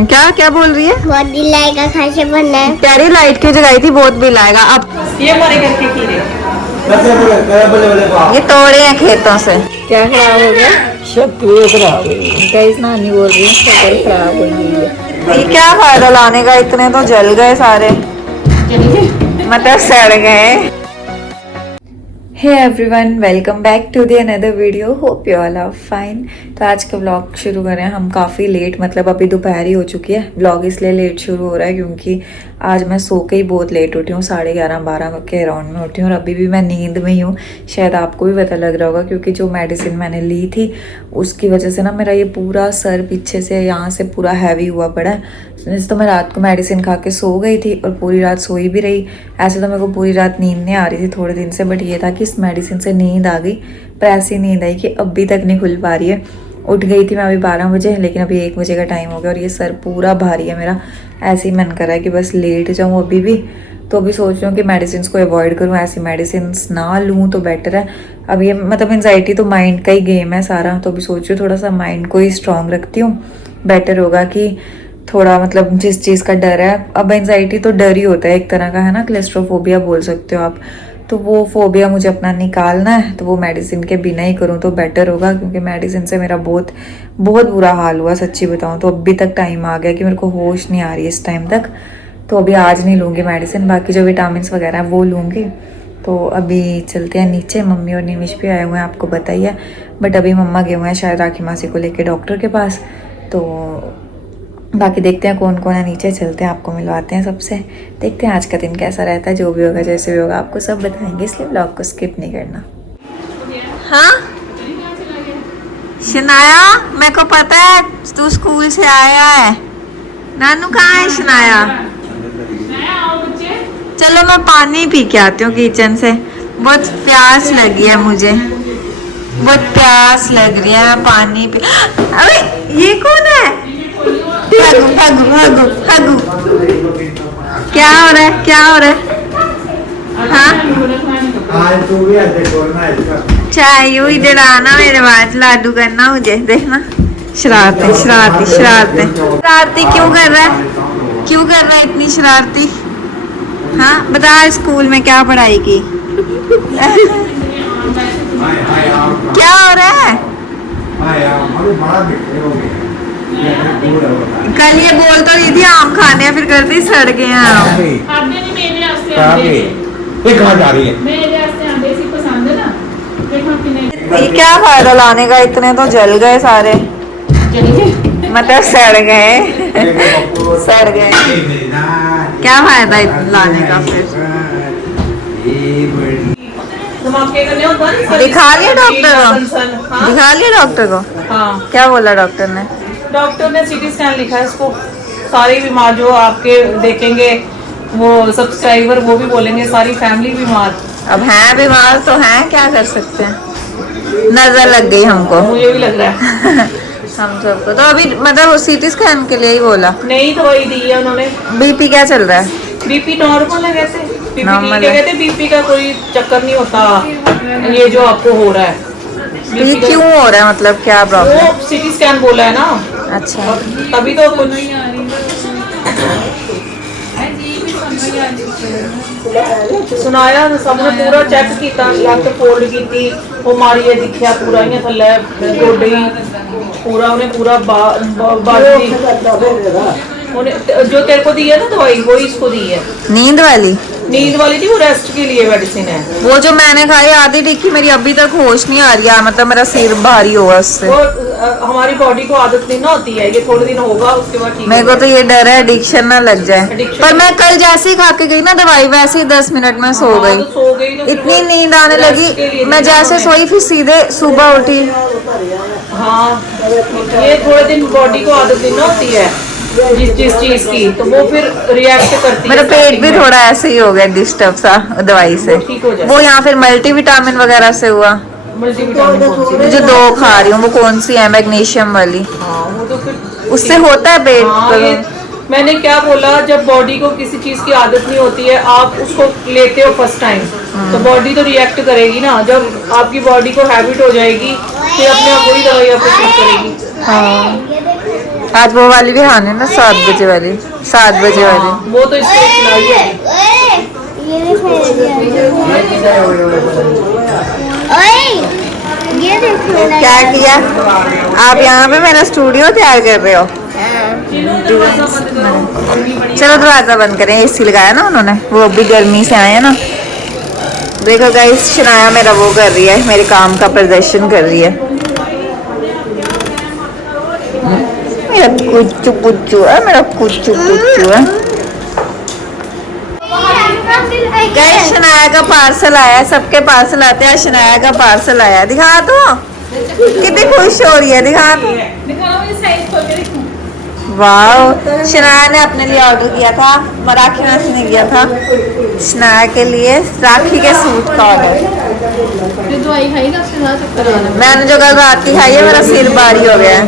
क्या क्या बोल रही है? बहुत बिल आएगा, खासे बनना है। प्यारी लाइट क्यों जगाई थी? बहुत बिल आएगा। अब ये हमारे घर के कीड़े ये तोड़े हैं खेतों से। क्या खराब हो गया? शक्ल खराब है। गाइस नानी बोल रही है शक्ल खराब हो गई है। ये क्या फायदा लाने का, इतने तो जल गए सारे, मतलब सड़ गए। Hey everyone, welcome back to the another video. Hope you all are fine. तो आज का व्लॉग शुरू करें हम काफ़ी लेट, मतलब अभी दोपहर ही हो चुकी है। व्लॉग इसलिए लेट शुरू हो रहा है क्योंकि आज मैं सो के ही बहुत लेट उठी हूँ, 11:30-12 के अराउंड में उठी हूँ और अभी भी मैं नींद में ही हूँ। शायद आपको भी पता लग रहा होगा क्योंकि जो मेडिसिन मैंने ली थी उसकी वजह से ना मेरा ये पूरा सर पीछे से यहाँ से पूरा हैवी हुआ पड़ा है। वैसे तो मैं रात को मेडिसिन खा के सो गई थी और पूरी रात सोई भी रही। ऐसे तो मेरे को पूरी रात नींद नहीं आ रही थी थोड़े दिन से, बट ये था कि इस मेडिसिन से नींद आ गई। पर ऐसी नींद आई कि अभी तक नहीं खुल पा रही है। उठ गई थी मैं अभी 12 बजे, लेकिन अभी 1 बजे का टाइम हो गया और ये सर पूरा भारी है मेरा। ऐसे ही मन कर रहा है कि बस लेट जाऊँ अभी भी। तो अभी सोच रही हूँ कि मेडिसिन को अवॉइड करूँ, ऐसी मेडिसिन ना लूँ तो बेटर है। अब ये मतलब एंजाइटी तो माइंड का ही गेम है सारा, तो अभी सोच रही हूँ थोड़ा सा माइंड को ही स्ट्रॉन्ग रखती हूँ, बेटर होगा कि थोड़ा मतलब जिस चीज़ का डर है। अब एंजाइटी तो डर ही होता है एक तरह का, है ना, क्लेस्ट्रोफोबिया बोल सकते हो आप। तो वो फोबिया मुझे अपना निकालना है, तो वो मेडिसिन के बिना ही करूँ तो बेटर होगा क्योंकि मेडिसिन से मेरा बहुत बुरा हाल हुआ सच्ची बताऊँ तो। अभी तक टाइम आ गया कि मेरे को होश नहीं आ रही इस टाइम तक। तो अभी आज नहीं लूँगी मेडिसिन, बाकी जो विटामिन वगैरह हैं वो लूँगी। तो अभी चलते हैं नीचे। मम्मी और निमिष भी आए हुए हैं, आपको बताइए। बट अभी मम्मा गए हुए हैं शायद राखी मासी को लेके डॉक्टर के पास। तो बाकी देखते हैं कौन कौन है नीचे, चलते हैं आपको मिलवाते हैं सबसे। देखते हैं आज का दिन कैसा रहता है, जो भी होगा जैसे भी होगा आपको सब बताएंगे, इसलिए ब्लॉग को स्किप नहीं करना। हाँ शनाया, मेरे को पता है तू स्कूल से आया है। नानू कहाँ है शनाया? चलो मैं पानी पी के आती हूँ किचन से, बहुत प्यास लगी है मुझे, बहुत प्यास लग रही है, पानी पी। अरे ये कौन है? हगू हगू हगू, क्या हो रहा है, क्या हो रहा है? हाँ चाय इधर आना, मेरे बाद लाडू करना मुझे, देखना। शरारती शरारती शरारती शरारती क्यों कर रहा है, क्यों कर रहा है इतनी शरारती? हाँ बता, स्कूल में क्या पढ़ाई की? क्या हो रहा है? कल ये बोल तो रही थी आम खाने हैं, फिर कर दी सड़ गए हैं आम। ये क्या फायदा लाने का, इतने तो जल गए सारे, मतलब सड़ गए सड़ गए। क्या फायदा लाने का? फिर दिखा लिया डॉक्टर को? दिखा लिया डॉक्टर को? हाँ, क्या बोला डॉक्टर ने? डॉक्टर ने सीटी स्कैन लिखा है इसको। सारी बीमार जो आपके देखेंगे वो सब्सक्राइबर, वो भी बोलेंगे सारी फैमिली बीमार। अब हैं बीमार तो हैं, क्या कर सकते हैं, नजर लग गई हमको। मुझे भी लग रहा है हम सबको तो अभी मतलब सीटी स्कैन के लिए ही बोला। नई दवाई दी है उन्होंने। बीपी क्या चल रहा है? बीपी नॉर्मल है, कहते बीपी नॉर्मल ठीक है, है। कहते बीपी का कोई चक्कर नहीं होता। ये जो आपको हो रहा है तो ये क्यों हो रहा है, मतलब क्या प्रॉब्लम? वो सीटी स्कैन बोला है ना। अच्छा, तभी तो कुछ सुनाया, सबने पूरा चेक किया, लत फोल्ड की, वो मारी है दिखा पूरा ही थले गोडे पूरा, उन्हें पूरा जो तेरे को दी है ना दवाई, वो इसको दी है। नींद वाली? नींद वाली नहीं, वो रेस्ट के लिए मेडिसिन है। वो जो मैंने खाई आधी टिक्की, मेरी अभी तक होश नहीं आ रही है, मतलब मेरा सिर भारी हुआ उससे। वो हमारी बॉडी को आदत नहीं ना होती है, ये थोड़े दिन होगा उसके बाद ठीक। मेरे को तो ये डर है एडिक्शन ना लग जाए। Addiction। पर मैं कल जैसे ही खा के गई ना दवाई, वैसे ही 10 मिनट में सो हाँ, गई। तो सो गई तो इतनी नींद आने लगी, मैं जैसे सोई फिर सीधे सुबह उठी। हाँ, ये थोड़े दिन बॉडी को आदत नहीं ना होती है जिस चीज की, तो वो फिर रिएक्ट करती है। मेरा पेट भी थोड़ा ऐसे ही हो गया डिस्टर्ब सा दवाई से। ठीक हो जाए। वो यहाँ फिर मल्टीविटामिन वगैरह से हुआ। मल्टीविटामिन जो 2 खा रही हूँ, वो कौन सी है? मैग्नीशियम वाली। हाँ, वो तो फिर उससे होता है पेट? हाँ, ये मैंने क्या बोला, जब बॉडी को किसी चीज की आदत नहीं होती है, आप उसको लेते हो फर्स्ट टाइम, तो बॉडी तो रिएक्ट करेगी ना। जब आपकी बॉडी को हैबिट हो जाएगी, फिर अपने आप वही दवाई आपको सूट करेगी। हाँ आज वो वाली भी खानी है ना, 7 बजे वाली, 7 बजे वाली। वो तो इसको खिलाई है। ये देखो ये देखो क्या किया आप यहाँ पे? मेरा स्टूडियो तैयार कर रहे हो? चलो दरवाजा बंद करें, एसी लगाया ना उन्होंने, वो भी गर्मी से आए हैं ना। देखो गाइस, शनाया मेरा वो कर रही है, मेरे काम का प्रदर्शन कर रही है। मेरा कुच्चू कुच्चू है, मेरा कुच्चू कुच्चू है। गाइस शनाया का पार्सल आया, सबके पार्सल आते हैं, शनाया का पार्सल आया। दिखा दो कितनी खुश हो रही है, दिखा दो। वाह, शनाया ने अपने लिए ऑर्डर किया था, मराठी नासी ने किया था शनाया के लिए राखी के सूट का ऑर्डर। मैंने जो कल रात की खाई है, मेरा सिर भारी हो गया है।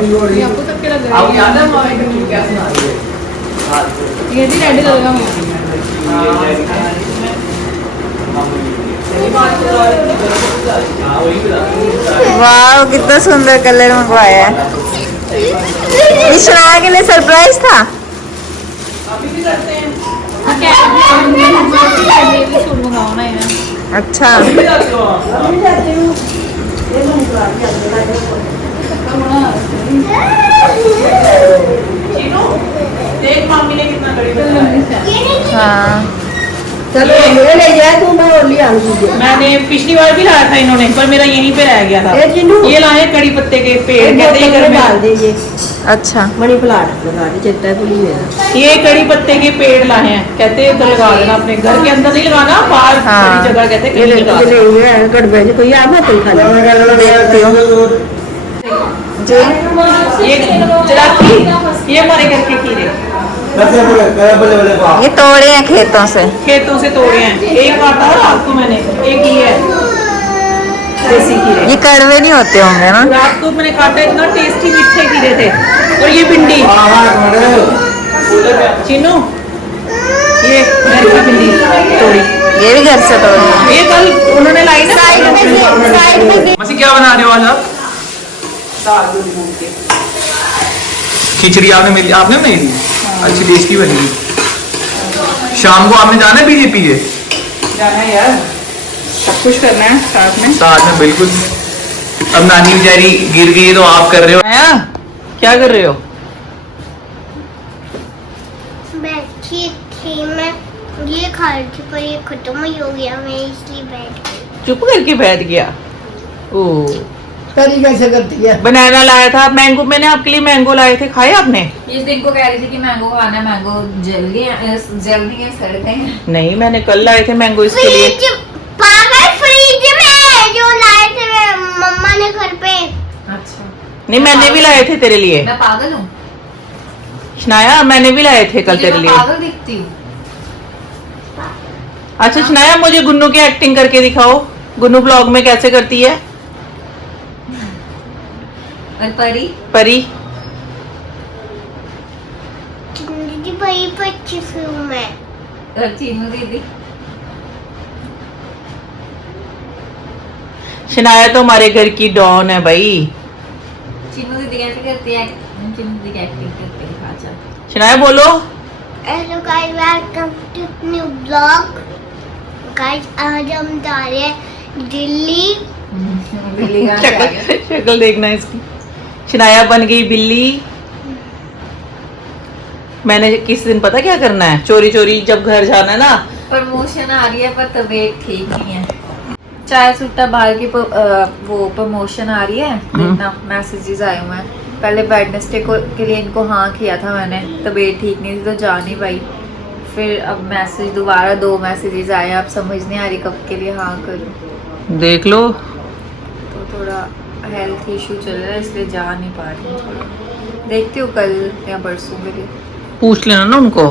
वाह, कितना सुंदर कलर मंगवाया है। ये शनाया के लिए सरप्राइज था। अच्छा, देख मामी ने कितना कड़ी हाँ चलो ये ले जाए तू, मैं और ले आऊंगी। मैंने पिछली बार भी लाया था इन्होंने, पर मेरा यहीं पे रह गया था। ये लाए कड़ी पत्ते के पेड़, कहते हैं घर में डाल दे ये अच्छा, मनी प्लांट लगा दे, चलता है पुली मेरा। ये कड़ी पत्ते के पेड़ लाए हैं, कहते हैं उधर लगा देना, अपने घर के अंदर नहीं लगाना, बाहर हाँ। बड़ी जगह कहते हैं ये कहीं ले लगा ले देना। हुए गड़बे से कोई आ मत खा ले। देखती हूँ जी। ये जलाती, ये हमारे घर के खीरे ये तोड़े हैं खेतों से। खेतों से तोड़े हैं। एक आता है रात को मैंने, एक ये है देसी खीरे। ये कड़वे नहीं होते होंगे ना? रात को मैंने काटा, इतना टेस्टी मीठे खीरे थे। और ये भिंडी चीनू, ये घर की भिंडी तोड़ी, ये भी घर से तोड़े हैं। ये कल उन्होंने लाई ना। मसी क्या बना रहे हो आज आप? खिचड़ी आपने मिली, आपने नहीं दी? अच्छी टेस्टी बनी। शाम को आपने जाना है बीजेपी के? जाना है यार, सब कुछ करना है साथ में। साथ में बिल्कुल। अब नानी बेचारी गिर गई तो आप कर रहे हो। क्या कर रहे हो? बैठी थी मैं, ये खा रही थी पर ये खत्म ही हो गया, मैं इसलिए बैठ गई। चुप करके बैठ गया। ओ, करी कैसे करती है? बनाना लाया था, मैंगो, मैंने आपके लिए मैंगो लाए थे, खाए आपने? इस दिन को कह रही थी कि मैंगो खाना है, मैंगो जल गए, सड़ गए हैं। नहीं, मैंने कल लाए थे मैंगो इसके लिए। फ्रिज, पागल, फ्रिज में जो लाए थे मम्मा ने घर पे। अच्छा, नहीं, मैंने भी लाए थे तेरे लिए। मैं पागल हूँ? शनाया, मैंने भी लाए थे कल तेरे लिए। पागल दिखती हूँ? अच्छा शनाया, मुझे गुन्नू की एक्टिंग करके दिखाओ, गुन्नू ब्लॉग में कैसे करती है और परी? परी दीदी भाई पर अच्छी हूँ मैं। और चीनू दीदी? शनाया तो हमारे घर की डॉन है भाई। चीनू दीदी कैसे करती है? चीनू दीदी की एक्टिंग करके दिखा। चल शनाया बोलो। Hello guys, welcome to new blog. Guys आज हम जा रहे हैं दिल्ली। बिल्ली कहाँ से आ गया? शक्ल देखना इसकी। शनाया बन गई बिल्ली। मैंने किस दिन पता क्या करना है, चोरी चोरी जब घर जाना है ना। प्रमोशन आ रही है पर तबीयत ठीक नहीं है। चाय सुट्टा बाहर की वो प्रमोशन आ रही है, देखना मैसेजेस आए हुए हैं। पहले वेडनेसडे को के लिए इनको हाँ किया था मैंने, तबीयत ठीक नहीं थी तो जा नहीं पाई। फिर अब मैसेज दोबारा 2 मैसेजेस आए, अब समझ नहीं आ रही कब के लिए हाँ करूँ। देख लो, तो थोड़ा हेल्थ इशू चल रहा है इसलिए जा नहीं पा रही हूँ। देखती हूँ कल या परसों के लिए। पूछ लेना ना उनको।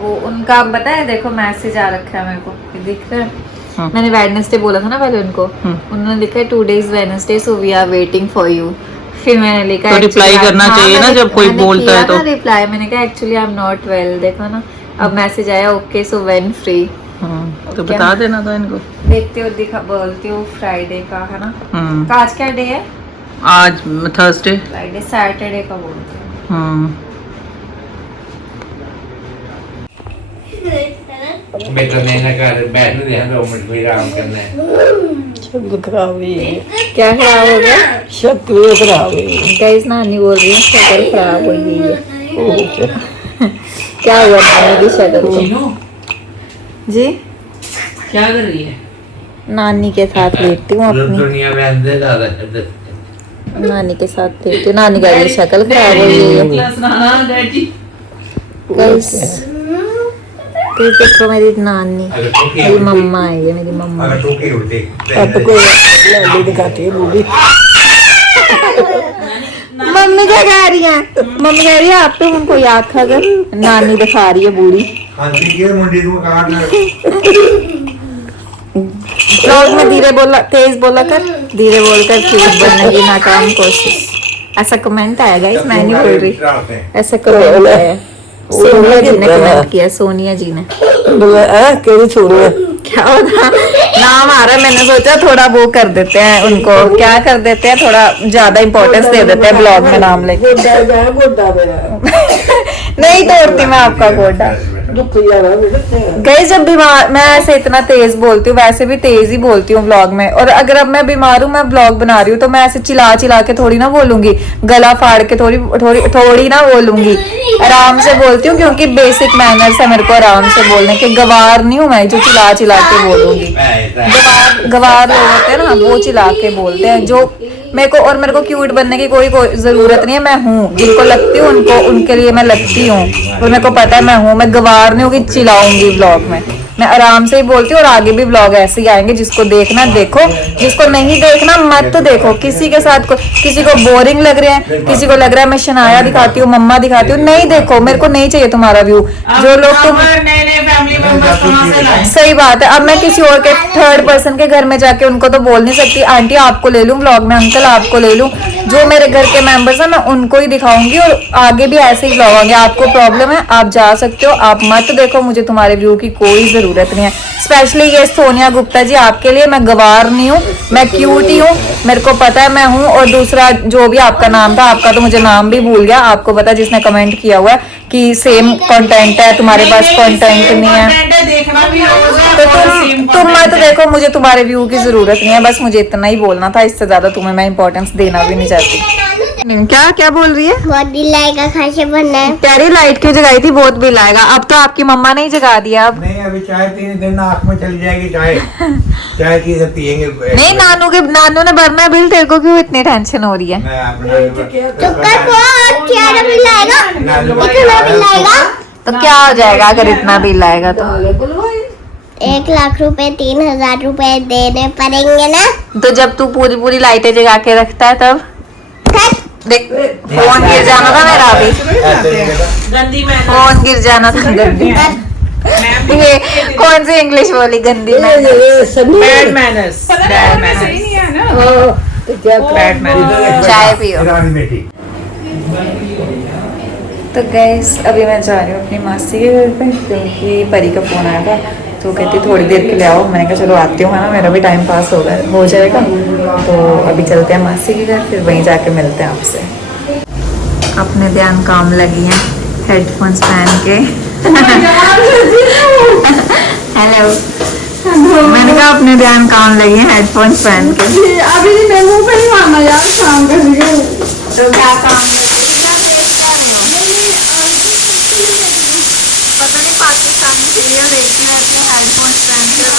वो उनका पता है, देखो मैसेज आ रखा है मेरे को, ये दिख रहा है। हाँ। मैंने वेडनेसडे बोला था ना पहले उनको, उन्होंने लिखा है 2 days Wednesday so we are waiting for you. फिर मैंने लिखा तो reply करना चाहिए ना जब कोई बोलता है तो। रिप्लाई मैंने कहा actually I am not well, देखो ना अब मैसेज आया ओके सो व्हेन फ्री। तो बता देना था इनको। देखते हो, दिखा बोलती हूँ फ्राइडे का है ना। आज क्या डे है? आज थर्सडे। फ्राइडे, सैटरडे का बोलते हैं। मैं करने ना कर बैठ नहीं रहा 2 मिनट भी आराम करना है। शक्ल खराब हुई है, क्या खराब हो गया? शक्ल खराब हुई है। गाइस नानी बोल रही है शक्ल खराब हो गई है। क्या हुआ नानी की शक्ल को? जी क्या कर रही है? नानी के साथ लेटती हूँ अपनी, दुनिया में अंदर ज्यादा नानी के साथ लेटती हूँ। नानी का शक्ल खराब हो गई है। गाइस देखो मेरी नानी, मेरी मम्मा आई है, मेरी मम्मा। अगर टोके उल्टे अब कोई नानी दिखाती है बूढ़ी। मम्मी क्या कह रही है? मम्मी कह रही है आप तो उनको याद था कर, नानी दिखा रही है बूढ़ी। खांसी के मुंडी को काट ब्लॉग में धीरे बोला, तेज बोला कर, धीरे बोलकर क्यूट बनने की नाकाम कोशिश। ऐसा कमेंट आया गाइस, मैं नहीं बोल रही, ऐसा कमेंट आया। सोनिया जी ने कमेंट किया, सोनिया जी ने। केड़ी सोनिया? क्या होता नाम आ रहा है, मैंने सोचा थोड़ा वो कर देते हैं उनको, क्या कर देते हैं, थोड़ा ज्यादा इंपॉर्टेंस दे देते हैं ब्लॉग में नाम लेके। नहीं तोड़ती मैं आपका गोडा। गई जब बीमार, मैं ऐसे इतना तेज बोलती हूँ, वैसे भी तेज ही बोलती हूँ व्लॉग में। और अगर अब मैं बीमार हूँ, मैं व्लॉग बना रही हूँ, तो मैं ऐसे चिल्ला चिल्ला के थोड़ी ना बोलूंगी, गला फाड़ के थोड़ी ना बोलूंगी। आराम से बोलती हूँ, क्योंकि बेसिक मैनर्स है मेरे को आराम से बोलने के। गवार नहीं हूँ मैं जो चिल्ला चिल्ला के बोलूंगी। गवार लोग होते हैं ना, वो चिल्ला के बोलते हैं। जो मेरे को, और मेरे को क्यूट बनने की कोई जरूरत नहीं है। मैं हूँ, जिनको लगती हूँ उनको, उनके लिए मैं लगती हूँ, और मेरे को पता है मैं हूँ। मैं गवार नहीं हूँ कि चिल्लाऊंगी व्लॉग में। मैं आराम से ही बोलती हूँ, और आगे भी व्लॉग ऐसे ही आएंगे। जिसको देखना देखो, जिसको नहीं देखना मत देखो। किसी के साथ किसी को बोरिंग लग रहा है, किसी को लग रहा है मैं शनाया दिखाती हूँ, मम्मा दिखाती हूँ, नहीं देखो। मेरे को नहीं चाहिए तुम्हारा व्यू। जो लोग तुम सही बात है, अब मैं किसी और के थर्ड पर्सन के घर में जाके उनको तो बोल नहीं सकती आंटी आपको ले लूं व्लॉग में, अंकल आपको ले लूं। जो मेरे घर के मेंबर्स हैं मैं उनको ही दिखाऊंगी, और आगे भी ऐसे ही व्लॉग आएंगे। आपको प्रॉब्लम है आप जा सकते हो, आप मत देखो। मुझे तुम्हारे व्यू की कोई जरूरत नहीं है। स्पेशली ये सोनिया गुप्ता जी आपके लिए, मैं गवार नहीं हूँ, मैं क्यूट ही हूँ, मेरे को पता है मैं हूँ। और दूसरा जो भी आपका नाम था, आपका तो मुझे नाम भी भूल गया। आपको पता है जिसने कमेंट किया हुआ है कि सेम कंटेंट है, तुम्हारे पास कंटेंट नहीं है, तो तुम मत देखो। मुझे तुम्हारे व्यू की जरूरत नहीं है, बस मुझे इतना ही बोलना था। इससे ज्यादा तुम्हें मैं इंपॉर्टेंस देना भी नहीं चाहती। क्या क्या बोल रही है? बहुत बिल आएगा, खासे बनना है। प्यारी लाइट क्यों जगाई थी? बहुत बिल आएगा। अब तो आपकी मम्मा ने ही जगा दिया। अब नहीं, अभी चाय 3 दिन आँख में चली जाएगी। चाय की सब पियेंगे। नहीं, नानू ने भरना है बिल, तेरे को क्यों इतनी टेंशन हो रही है? मैं अपना तो कल बहुत ज्यादा बिल आएगा, इतना बिल आएगा। तो क्या हो जाएगा अगर इतना बिल आएगा? तो 1 लाख रुपए 3,000 रुपए देने पड़ेंगे ना। तो जब तू पूरी लाइटें जगा के रखता है तब देख, फोन गिर जाना था मेरा अभी, गंदी मैं फोन गिर जाना था। गंदी ये कौन सी इंग्लिश बोली? गंदी बैड मैनर्स, बैड मैनर्स। चाय पियो। तो गैस अभी मैं जा रही हूँ अपनी मासी के घर पे, क्योंकि परी का फोन आया था, तो कहती थोड़ी देर के लिए आओ। मैंने कहा चलो आती हूँ, है ना, मेरा भी टाइम पास हो जाएगा। तो अभी चलते हैं मासी के घर, फिर वहीं जाके मिलते हैं आपसे। अपने ध्यान काम लगी हैं, हेडफोन्स पहन के। हेलो, मैंने कहा अपने ध्यान काम लगी हैं हेडफोन्स पहन के। अभी मैं मुंह पे नहीं मारना यार, काम कर रही हूँ। तो क्या काम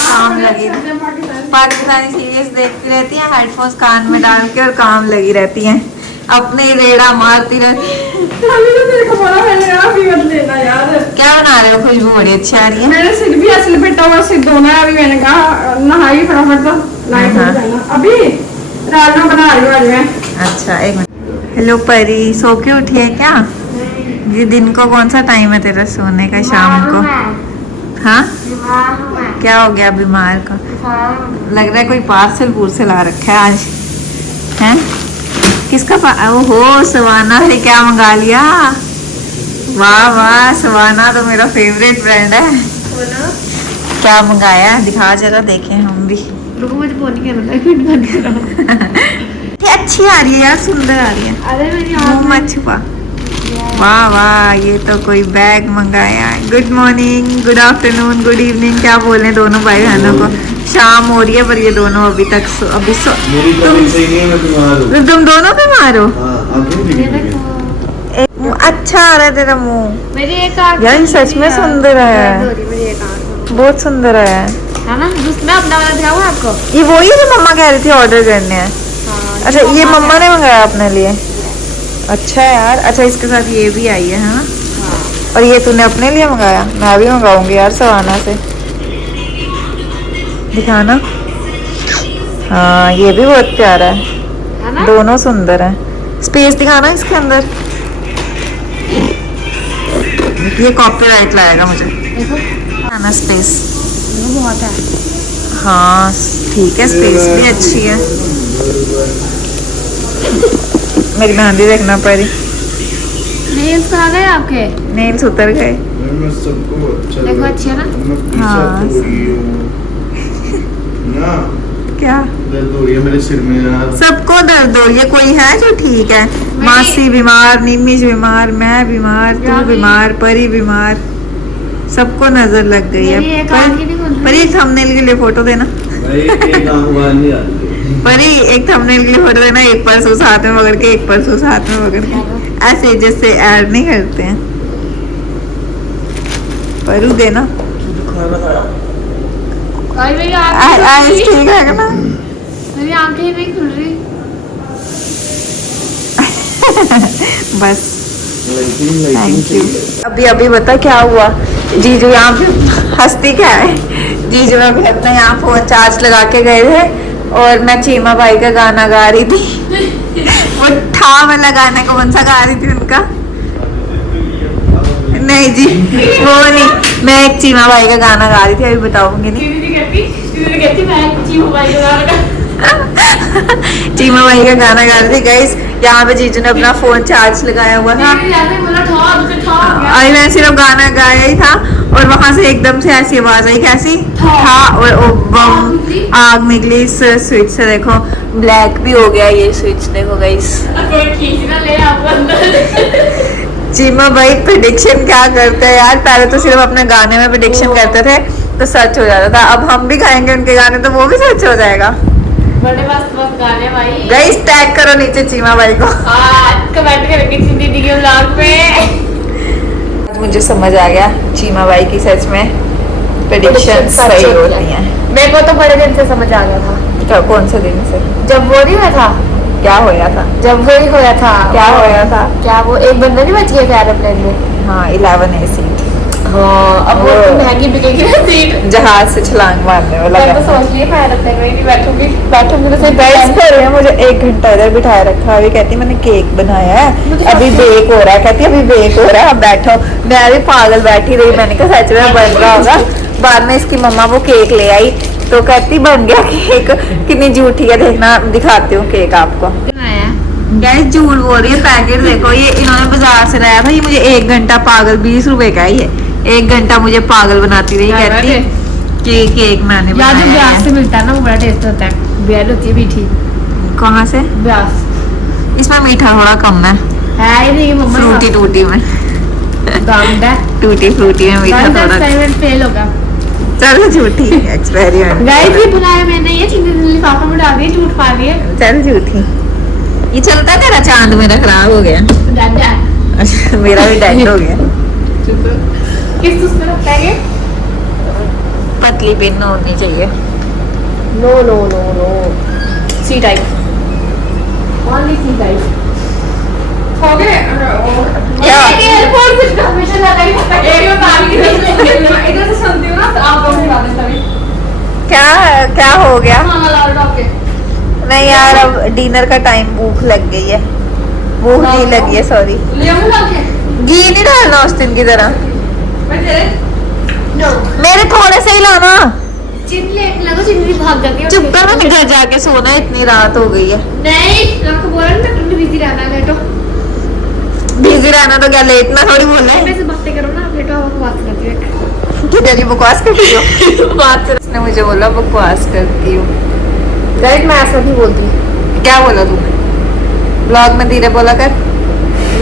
काम लगी, पाकिस्तानी सीरीज देखती रहती हैं, हेडफोन्स कान में डाल के, और काम लगी रहती हैं, अपने ही रेड़ा मारती रहती हैं। क्या बना रहे हो? खुशबू बड़ी अच्छी आ रही है। मेरा सिर भी ऐसे लपेटा हुआ, सिर धोना है। अभी मैंने कहा नहाई फटाफट, तो नाइट में जाना। अभी रात में बना रही हूँ आज मैं। अच्छा एक मिनट। हेलो परी, सो के उठी है क्या? ये दिन को कौन सा टाइम है तेरा सोने का? शाम को? हाँ, क्या हो गया बीमार को? लग रहा है कोई पार्सल आ रखा है आज, हैं? किसका ओहो, सवाना से क्या मंगा लिया? वाह वाह, सवाना तो मेरा फेवरेट ब्रांड है। क्या मंगाया? दिखा जरा देखें हम भी। मुझे फोन किया अच्छी आ रही है यार, सुंदर आ रही है। अरे मेरी मुंह मत छुपा। वाह वाह, ये तो कोई बैग मंगाया है। Good morning, good afternoon, good evening, क्या बोले दोनों भाई बहनों को। शाम हो रही है पर ये दोनों अभी तक मेरी तबीयत सही नहीं है, मैं बीमार हूँ। तुम दोनों बीमार हो? हाँ, आंखें भी दिख रही हैं। अच्छा आ रहा है तेरा मुंह। मेरी एक आंख यार सच में सुंदर है, मेरी एक आंख बहुत सुंदर है। है ना, मैं अपना वाला दिखाऊँ आपको। ये वही है जो मम्मा कह रही थी ऑर्डर करने हैं। अच्छा ये मम्मा ने मंगाया अपने लिए। अच्छा यार, अच्छा इसके साथ ये भी आई है हाँ? और ये तूने अपने लिए मंगाया? मैं भी मंगाऊंगी यार सवाना से। दिखाना। हाँ ये भी बहुत प्यारा है, ना? दोनों सुंदर हैं। स्पेस दिखाना इसके अंदर। ये कॉपीराइट लाएगा मुझे। देखो आना स्पेस। वो बहुत है। हाँ ठीक है, स्पेस भी अच्छी है। मेरी मेहंदी देखना पड़ी। नेल्स करा गए आपके? नेल्स उतर गए। मैं सबको अच्छा देखो लगा। अच्छी है ना? मैं पीछा हाँ। तो हो रही हूँ। ना क्या दर्द हो रही है मेरे सिर में यार। सबको दर्द हो रही है, कोई है जो ठीक है? मासी बीमार, निमिष बीमार, मैं बीमार, तू बीमार, परी बीमार, सबको नजर लग गई है। मेरी एक आंख ही नहीं खुल रही। परी एक थंबनेल के लिए फोटो देना। भाई एक आंख बाहर नहीं आ रही। परी एक थंबनेल के लिए फोटो देना, एक परसों साथ में पकड़ के, एक परसों साथ में पकड़ के, ऐसे जैसे ऐड नहीं करते हैं। परू देना। भाई मेरी आंख आइस ठीक है ना? मेरी आंखें ही नहीं खुल रही। बस लाइटिंग थैंक यू। अभी अभी बता क्या हुआ? जीजू यहाँ पे हंसती क्या है? जीजू अभी अपना यहाँ फोन चार्ज लगा के गए थे और मैं चीमा भाई का गाना गा रही थी। वो ठा वाला गाना कौन सा गा रही थी उनका? नहीं जी वो नहीं, मैं एक चीमा भाई का गाना गा रही थी, अभी बताऊंगी नहीं। चीमा भाई का गाना गा रही थी गाइस। यहाँ पे जीजू ने अपना फोन चार्ज लगाया हुआ था। अभी मैं सिर्फ गाना गाया ही था और वहां से एकदम से ऐसी आवाज आई, कैसी था और ओ बम आग निकली इस स्विच से। देखो ब्लैक भी हो गया ये स्विच, देखो गाइस। चीमा भाई प्रेडिक्शन क्या करते हैं यार, पहले तो सिर्फ अपने गाने में प्रेडिक्शन करते थे तो सच हो जाता था, अब हम भी गाएंगे उनके गाने तो वो भी सच हो जाएगा। बड़े मस्त मस्त गाने भाई। गाइस टैग करो नीचे चीमा भाई को। कमेंट करके दीदी के ब्लॉग पे। आज मुझे समझ आ गया चीमा भाई की सच में प्रेडिक्शन सही होती हैं। मेरे को तो बड़े दिन से समझ आ गया था। तो कौन से दिन से? जब वो नहीं हुआ था, क्या होया था? जब वो ही होया था। क्या होया था? क्या वो एक बंदा नहीं बच गया था एरोप्लेन में? हाँ 11A सीट। हाँ अब वो तो महंगी बिकेगी ना सीट। जहाज से छलांग मारने वाला मैं तो गाना। सोच रही मैं एरोप्लेन में ही नहीं बैठूंगी तो सही बहस कर रहे हैं, मुझे 1 घंटा इधर बिठाए रखा। अभी कहती मैंने केक बनाया है, अभी बेक हो रहा है, कहती अभी बेक हो रहा है, अब बैठो। मैं भी पागल बैठी रही, मैंने कहा सच में बन रहा होगा। बाद में इसकी मम्मा वो केक ले आई तो कहती बन गया केक। कितनी झूठी है, देखना दिखाती हूँ केक आपको। गैस झूठ बोल रही है, पैकेट देखो ये इन्होंने बाजार से लाया था। ये मुझे 1 घंटा पागल 20 रुपए का ही है, 1 घंटा मुझे पागल बनाती रही। कहती कि केक मैंने यार जो बनाया ब्यास है। से मिलता है ना वो बड़ा टेस्ट होता है। ब्रेड होती है मीठी। कहाँ से? ब्यास इसमें मीठा थोड़ा कम है, है ही नहीं कि मम्मा फ्रूटी टूटी में, गांड है। टूटी फ्रूटी में मीठा थोड़ा। एक्सपेरिमेंट फेल होगा। चल झूठी एक्सपेरिमेंट। गाइस ये बनाया मैंने, ये चीजें लिफाफे में डाल दी, झूठ खा रही है। चल झूठी। ये चलता तेरा चांद मेरा खराब हो गया। दादा अच्छा मेरा भी डेड हो गया। किस उसमें रखता है ये? पतली पिन होनी चाहिए। No no no no C type, only C type. हो गए क्या? एयरपोर्ट से हमेशा लगा ही रहता है। एक बार भी इधर से सुनती हूँ ना तो आप लोग बता दें तभी। क्या क्या हो गया? हाँ लाल टॉप के। नहीं यार अब डिनर का टाइम, भूख लग गई है। भूख नहीं लगी है, सॉरी। लेमन डाल के घी नहीं डालना उस दिन की तरह। नो मेरे थोड़े से ही लाना। चिल्ले लगो चिल्ली भाग जाती है। चुप कर ना, घर जाके सोना, इतनी रात हो गई है। नहीं आपको बोला ना तुमने बिजी रहना, लेटो। बिजी रहना तो क्या, लेट ना थोड़ी बोल रहे मैं से बातें करो ना, लेटो आप बात करती है। कि तेरी बकवास करती हो। बात कर, उसने मुझे बोला बकवास करती हूँ। गाइस मैं ऐसा नहीं बोलती। क्या बोला तूने? ब्लॉग में धीरे बोला कर।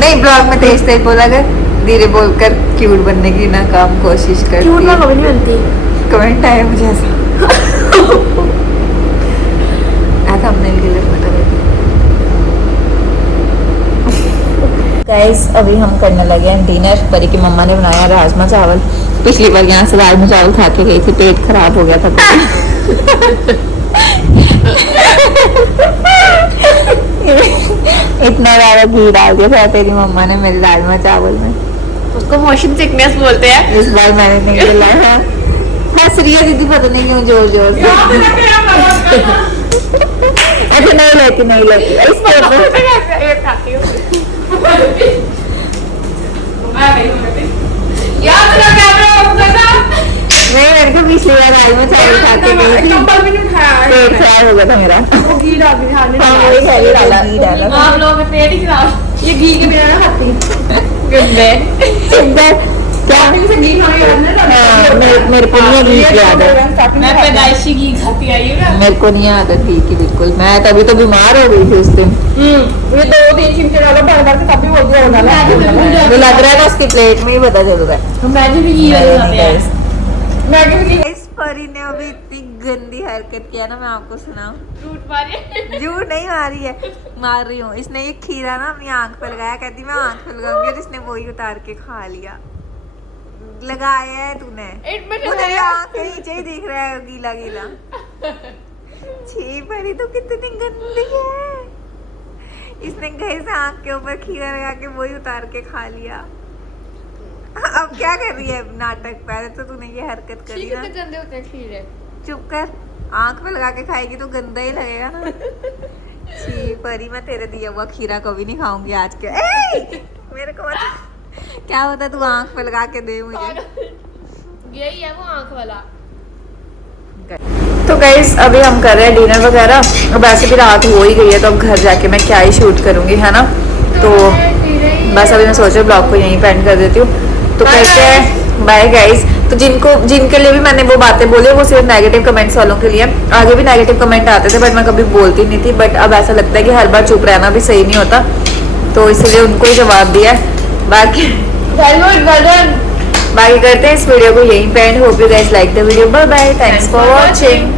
नहीं ब्लॉग में तेज तेज बोला कर, धीरे बोलकर क्यूट बनने की ना काम कोशिश कर। क्यूट मैं कभी नहीं बनती। कमेंट आया मुझे ऐसा थंबनेल के लिए बता रही। गाइस अभी हम करने लगे हैं डिनर। परी की मम्मा ने बनाया राजमा चावल। पिछली बार यहाँ से राजमा चावल खा के गई थी, पेट खराब हो गया था। इतना ज्यादा घी डाल दिया था तेरी मम्मा ने मेरे राजमा चावल में। उसको मोशन सिकनेस बोलते हैं। इस बार मैंने नहीं खिलाया। हंस रही है दीदी, पता नहीं क्यों जोर जोर से। अच्छा नहीं लेती इस नहीं, मेरे को पिछली बार राजमा चावल खा के गई थी, पेट खराब हो गया था मेरा। वो घी डाल दी खाने हाँ वही कह रही थी, घी डाला था। आप लोगों का पेट ही खराब। ये घी के बिना ना खाती गंदे। क्या से घी खाने याद नहीं हाँ, मेरे को नहीं घी की आदत। मैं पैदाइशी घी खाती आई हूँ ना। मेरे को नहीं आदत घी की बिल्कुल। मैं तभी तो बीमार हो गई थी उस दिन। ये 2-3 चिमटे डालो भर भर के, तब भी बोलती है डाला। मुझे लग रहा है उसकी प्लेट में ही पता चल रहा है। मैंने भी घी वाले खाते हैं। इस परी ने अभी इतनी गंदी हरकत किया ना, मैं आपको सुनाऊं। झूठ मारे। झूठ नहीं मारी है, मार रही हूँ। इसने ये खीरा ना अपनी आंख पे लगाया, कहती मैं आंख पे लगाऊंगी, और इसने वही उतार के खा लिया। लगाया है तूने, मुझे आंख के नीचे ही दिख रहा है गीला गीला। छी परी तो कितनी गंदी है। इसने गए से आंख के ऊपर खीरा लगा के वही उतार के खा लिया। अब क्या कर रही है नाटक? पहले तो तूने ये हरकत करी ना। गंदे होते हैं खीरे। चुप कर, आंख पे लगा के खाएगी तो गंदा ही लगेगा ना। छी परी, मैं तेरे दिया हुआ खीरा कभी नहीं खाऊंगी आज के। मेरे को क्या होता तू आंख पे लगा के दे मुझे। यही है वो आंख वाला। तो गाइस अभी हम कर रहे हैं डिनर वगैरह। अब वैसे भी रात हो ही गई है, तो अब घर जाके मैं क्या ही शूट करूंगी, है ना। तो बस अभी मैं सोच रही ब्लॉग को यहीं पे एंड कर देती हूँ। तो करते हैं बाय गाइस। तो जिनके लिए भी मैंने वो बातें बोली वो सिर्फ नेगेटिव कमेंट्स वालों के लिए। आगे भी नेगेटिव कमेंट आते थे बट मैं कभी बोलती नहीं थी। बट अब ऐसा लगता है कि हर बार चुप रहना भी सही नहीं होता, तो इसलिए उनको ही जवाब दिया। बाकी करते हैं इस वीडियो को यहीं पे end. Hope you guys like the video. Bye bye, thanks for watching.